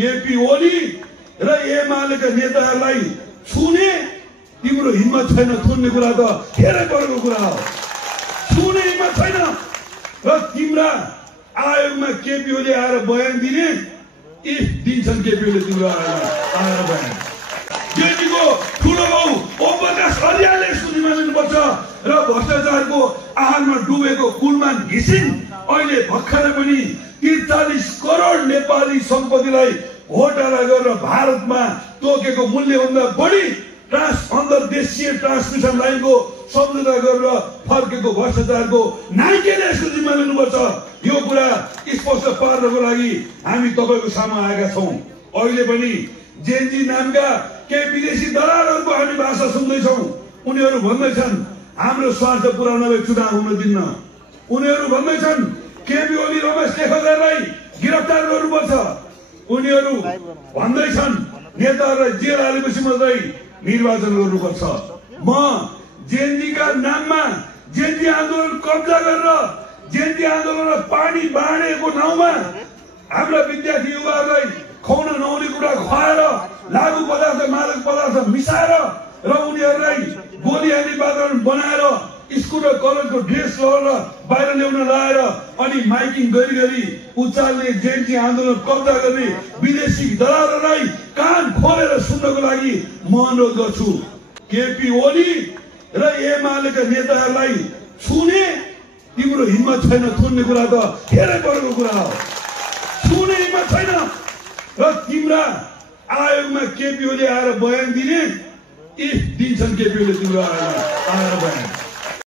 केपी ओली र एमालेका नेताहरूलाई छुने तिम्रो हिम्मत छैन। थुन्ने कुरा त धेरै परको कुरा हो। छुने हिम्मत छैन र तिम्रा आयोगमा केपी ओली आएर बयान दिने दिन्छन्। केपी ओली तिम्रो आएर बयान जेपीको ठुलो बाउ ओमप्रकाश अर्यालले सुनिमा लिनुपर्छ र भ्रष्टाचारको आहारमा डुबेको कुलमान घिसिङ अहिले भर्खरै पनि 43 करोड नेपाली सम्पत्तिलाई घोटाला गरेर भारतमा तोकेको मूल्यभन्दा बढी अन्तर्देशीय ट्रान्समिसन लाइनको सम्झौता गरेर फर्केको भ्रष्टाचारको नाइकेले यसको जिम्मा लिनुपर्छ। यो कुरा स्पष्ट पार्नको लागि हामी तपाईको सामु आएका छौं। अहिले पनि जेनजी नामका केही विदेशी दलालहरूको हामी भाषा सुन्दैछौँ। उनीहरू भन्दैछन् हाम्रो स्वार्थ पुरा नभए चुनाव हुन दिन्न। उनीहरू भन्दैछन् केपी ओली रमेश लेखकलाई गिरफ्तार गर्नुपर्छ। उनीहरू भन्दैछन् नेताहरूलाई जेल हालेपछि मात्रै निर्वाचन गर्नुपर्छ। म जेनजीका नाममा जेनजी आन्दोलन कब्जा गरेर जेनजी आन्दोलनमा पानी बाँडेको नाउँमा हाम्रा विद्यार्थी युवाहरूलाई खुवाउन नहुने कुरा खुवाएर लागु पदार्थ मादक पदार्थ मिसाएर र उनीहरूलाई गोली हाल्ने वातावरण बनाएर स्कुल र कलेजको ड्रेस लगाएर बाहिर ल्याउन लाएर अनि माइकिङ गरी गरी उचाल्ने जेनजी आन्दोलन कब्जा गर्ने विदेशी दलालहरूलाई कान खोलेर सुन्नको लागि म अनुरोध गर्छु। केपी ओली र एमालेका नेताहरूलाई छुने तिम्रो हिम्मत छैन। थुन्ने कुरा त धेरै परको कुरा हो। छुने हिम्मत छैन र तिम्रा आयोगमा केपी ओली आएर बयान दिने दिन्छन्। केपी ओली तिम्रो आएर बयान